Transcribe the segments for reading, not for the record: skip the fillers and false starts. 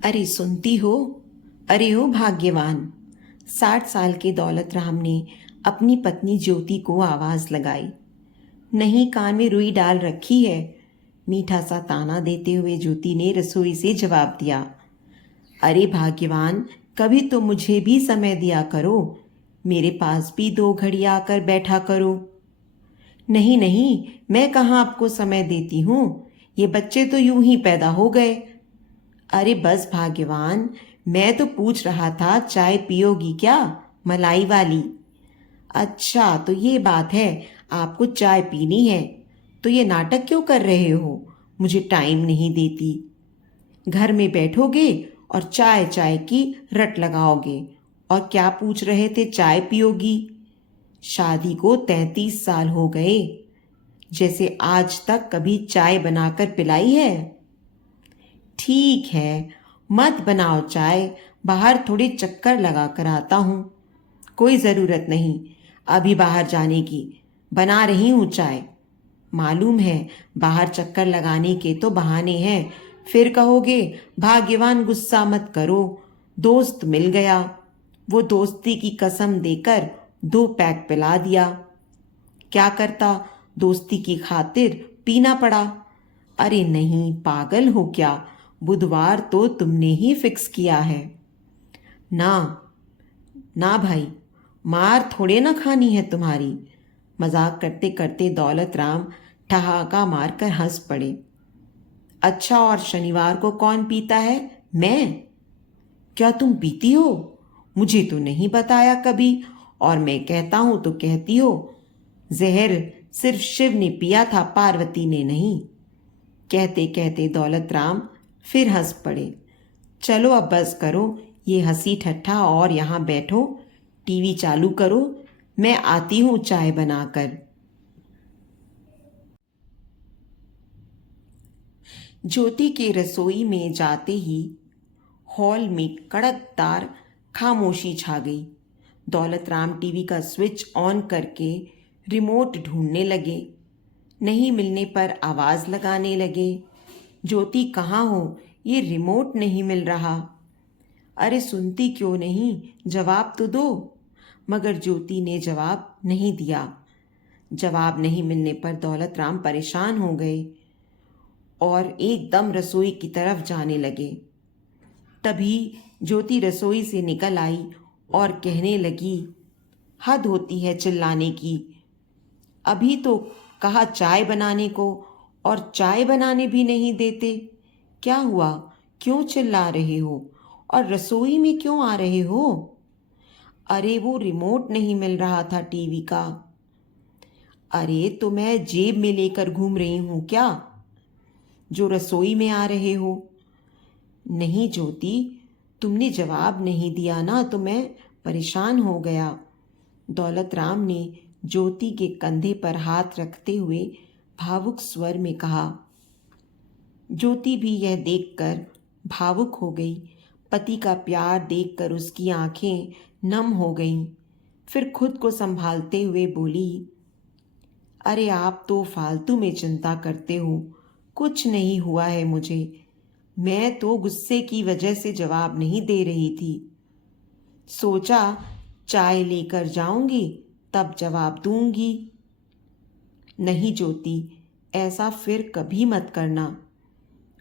अरे सुनती हो? अरे ओ भाग्यवान! 60 साल के दौलत राम ने अपनी पत्नी ज्योति को आवाज लगाई। नहीं, कान में रुई डाल रखी है। मीठा सा ताना देते हुए ज्योति ने रसोई से जवाब दिया। अरे भाग्यवान, कभी तो मुझे भी समय दिया करो। मेरे पास भी 2 घड़ी आकर बैठा करो। नहीं नहीं, मैं कहाँ आपको समय देती हूँ। ये बच्चे तो यूं ही पैदा हो गए। अरे बस भाग्यवान, मैं तो पूछ रहा था चाय पियोगी क्या? मलाई वाली। अच्छा तो ये बात है, आपको चाय पीनी है। तो ये नाटक क्यों कर रहे हो? मुझे टाइम नहीं देती। घर में बैठोगे और चाय चाय की रट लगाओगे। और क्या पूछ रहे थे, चाय पियोगी? शादी को 33 साल हो गए, जैसे आज तक कभी चाय बनाकर पिलाई है? ठीक है, मत बनाओ चाय, बाहर थोड़े चक्कर लगा कर आता हूँ। कोई ज़रूरत नहीं अभी बाहर जाने की, बना रही हूँ चाय। मालूम है, बाहर चक्कर लगाने के तो बहाने हैं। फिर कहोगे भाग्यवान गुस्सा मत करो, दोस्त मिल गया। वो दोस्ती की कसम देकर 2 पैक पिला दिया। क्या करता, दोस्ती की खातिर पीना पड़ा। अरे नहीं, पागल हो क्या? बुधवार तो तुमने ही फिक्स किया है ना। ना भाई, मार थोड़े ना खानी है तुम्हारी। मजाक करते करते दौलत राम ठहाका मारकर हंस पड़े। अच्छा, और शनिवार को कौन पीता है? मैं। क्या तुम पीती हो? मुझे तो नहीं बताया कभी। और मैं कहता हूं तो कहती हो। जहर सिर्फ शिव ने पिया था, पार्वती ने नहीं। कहते कहते दौलत राम फिर हंस पड़े। चलो अब बस करो ये हंसी ठट्ठा और यहाँ बैठो। टीवी चालू करो, मैं आती हूँ चाय बनाकर। ज्योति के रसोई में जाते ही हॉल में कड़कदार खामोशी छा गई। दौलत राम टीवी का स्विच ऑन करके रिमोट ढूंढने लगे। नहीं मिलने पर आवाज लगाने लगे। ज्योति कहाँ हो? ये रिमोट नहीं मिल रहा। अरे सुनती क्यों नहीं, जवाब तो दो। मगर ज्योति ने जवाब नहीं दिया। जवाब नहीं मिलने पर दौलत राम परेशान हो गए और एकदम रसोई की तरफ जाने लगे। तभी ज्योति रसोई से निकल आई और कहने लगी, हद होती है चिल्लाने की। अभी तो कहा चाय बनाने को, और चाय बनाने भी नहीं देते। क्या हुआ? क्यों चिल्ला रहे हो? और रसोई में क्यों आ रहे हो? अरे वो रिमोट नहीं मिल रहा था टीवी का। अरे तो मैं जेब में लेकर घूम रही हूं क्या, जो रसोई में आ रहे हो? नहीं ज्योति, तुमने जवाब नहीं दिया ना, तो मैं परेशान हो गया। दौलत राम ने ज्योति के कंधे पर हाथ रखते हुए भावुक स्वर में कहा। ज्योति भी यह देखकर भावुक हो गई। पति का प्यार देखकर उसकी आंखें नम हो गईं। फिर खुद को संभालते हुए बोली, अरे आप तो फालतू में चिंता करते हो, कुछ नहीं हुआ है मुझे। मैं तो गुस्से की वजह से जवाब नहीं दे रही थी। सोचा चाय लेकर जाऊंगी तब जवाब दूंगी। नहीं ज्योति, ऐसा फिर कभी मत करना।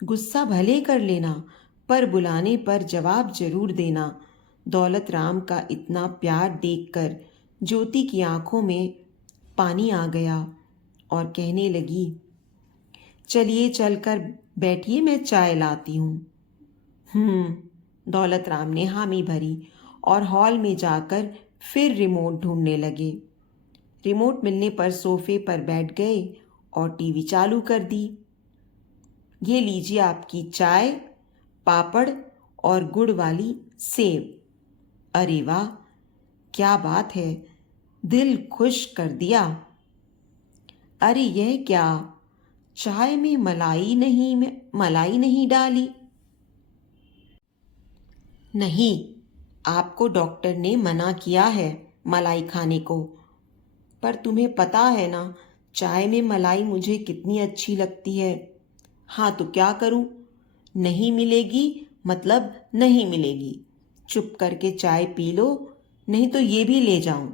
गुस्सा भले कर लेना, पर बुलाने पर जवाब जरूर देना। दौलत राम का इतना प्यार देखकर ज्योति की आंखों में पानी आ गया और कहने लगी, चलिए चलकर बैठिए, मैं चाय लाती हूँ। दौलत राम ने हामी भरी और हॉल में जाकर फिर रिमोट ढूंढने लगे। रिमोट मिलने पर सोफे पर बैठ गए और टीवी चालू कर दी। ये लीजिए आपकी चाय, पापड़ और गुड़ वाली सेव। अरे वाह, क्या बात है, दिल खुश कर दिया। अरे यह क्या, चाय में मलाई नहीं डाली? नहीं, आपको डॉक्टर ने मना किया है मलाई खाने को। पर तुम्हें पता है ना, चाय में मलाई मुझे कितनी अच्छी लगती है। हाँ तो क्या करूं, नहीं मिलेगी मतलब नहीं मिलेगी। चुप करके चाय पी लो, नहीं तो ये भी ले जाऊं।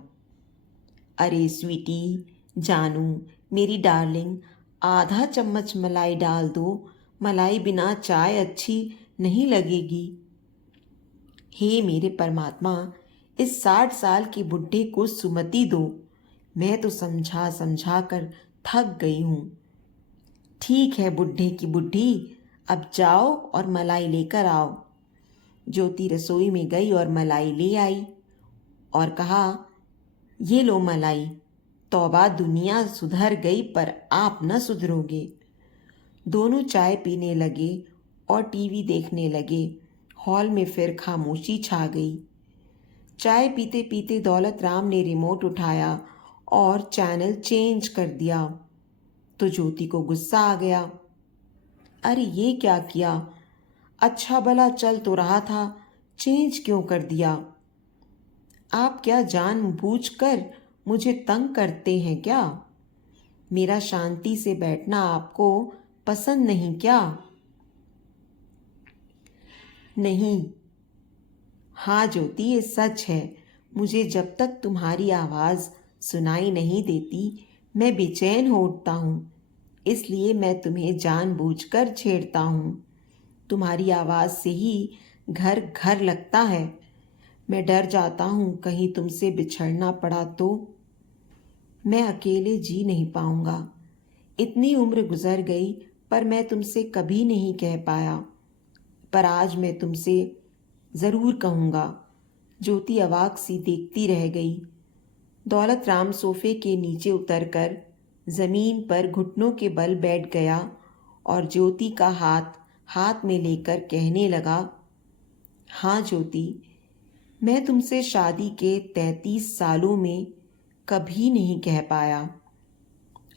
अरे स्वीटी, जानू, मेरी डार्लिंग, आधा चम्मच मलाई डाल दो। मलाई बिना चाय अच्छी नहीं लगेगी। हे मेरे परमात्मा, इस 60 साल के बुढ़े को सुमति दो। मैं तो समझा समझा कर थक गई हूँ। ठीक है बुढ़े की बुढ़ी, अब जाओ और मलाई लेकर आओ। ज्योति रसोई में गई और मलाई ले आई और कहा, ये लो मलाई। तौबा, दुनिया सुधर गई पर आप न सुधरोगे। दोनों चाय पीने लगे और टीवी देखने लगे। हॉल में फिर खामोशी छा गई। चाय पीते पीते दौलत राम ने रिमोट उठाया और चैनल चेंज कर दिया तो ज्योति को गुस्सा आ गया। अरे ये क्या किया? अच्छा भला चल तो रहा था, चेंज क्यों कर दिया? आप क्या जानबूझकर मुझे तंग करते हैं क्या? मेरा शांति से बैठना आपको पसंद नहीं क्या? नहीं। हाँ ज्योति, ये सच है। मुझे जब तक तुम्हारी आवाज़ सुनाई नहीं देती मैं बेचैन हो उठता हूँ। इसलिए मैं तुम्हें जानबूझकर छेड़ता हूँ। तुम्हारी आवाज़ से ही घर घर लगता है। मैं डर जाता हूँ कहीं तुमसे बिछड़ना पड़ा तो। मैं अकेले जी नहीं पाऊँगा। इतनी उम्र गुजर गई पर मैं तुमसे कभी नहीं कह पाया, पर आज मैं तुमसे ज़रूर कहूँगा। ज्योति अवाक सी देखती रह गई। दौलत राम सोफे के नीचे उतरकर ज़मीन पर घुटनों के बल बैठ गया और ज्योति का हाथ हाथ में लेकर कहने लगा, हाँ ज्योति, मैं तुमसे शादी के 33 सालों में कभी नहीं कह पाया।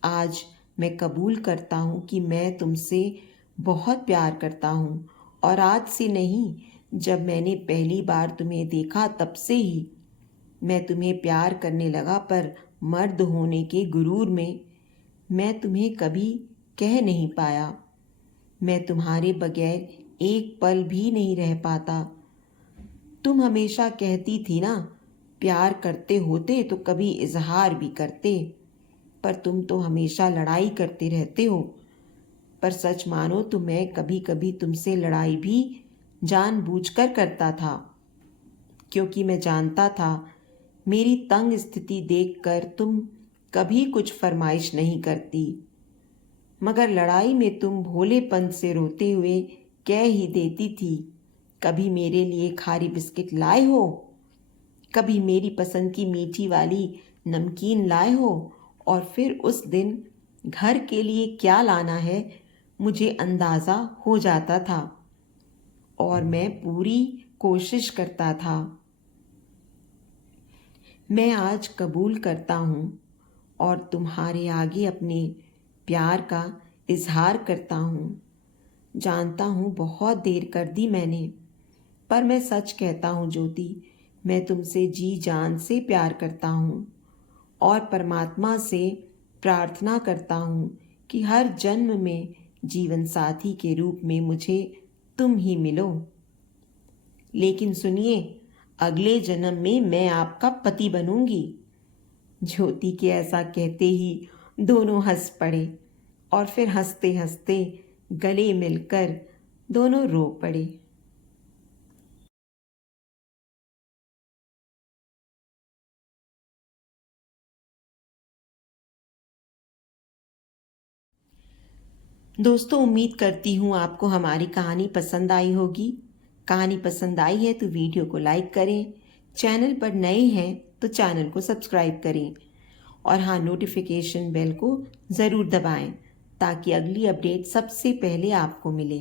आज मैं कबूल करता हूँ कि मैं तुमसे बहुत प्यार करता हूँ और आज से नहीं, जब मैंने पहली बार तुम्हें देखा तब से ही मैं तुम्हें प्यार करने लगा। पर मर्द होने के गुरूर में मैं तुम्हें कभी कह नहीं पाया। मैं तुम्हारे बगैर एक पल भी नहीं रह पाता। तुम हमेशा कहती थी ना, प्यार करते होते तो कभी इजहार भी करते, पर तुम तो हमेशा लड़ाई करते रहते हो। पर सच मानो तो मैं कभी कभी तुमसे लड़ाई भी जानबूझकर करता था, क्योंकि मैं जानता था मेरी तंग स्थिति देखकर तुम कभी कुछ फरमाइश नहीं करती। मगर लड़ाई में तुम भोलेपन से रोते हुए कह ही देती थी, कभी मेरे लिए खारी बिस्किट लाए हो, कभी मेरी पसंद की मीठी वाली नमकीन लाए हो। और फिर उस दिन घर के लिए क्या लाना है मुझे अंदाज़ा हो जाता था और मैं पूरी कोशिश करता था। मैं आज कबूल करता हूँ और तुम्हारे आगे अपने प्यार का इजहार करता हूँ। जानता हूँ बहुत देर कर दी मैंने, पर मैं सच कहता हूँ ज्योति, मैं तुमसे जी जान से प्यार करता हूँ और परमात्मा से प्रार्थना करता हूँ कि हर जन्म में जीवन साथी के रूप में मुझे तुम ही मिलो। लेकिन सुनिए, अगले जन्म में मैं आपका पति बनूंगी। ज्योति के ऐसा कहते ही दोनों हंस पड़े और फिर हंसते हंसते गले मिलकर दोनों रो पड़े। दोस्तों, उम्मीद करती हूँ आपको हमारी कहानी पसंद आई होगी। कहानी पसंद आई है तो वीडियो को लाइक करें, चैनल पर नए हैं तो चैनल को सब्सक्राइब करें और हाँ, नोटिफिकेशन बेल को ज़रूर दबाएं ताकि अगली अपडेट सबसे पहले आपको मिले।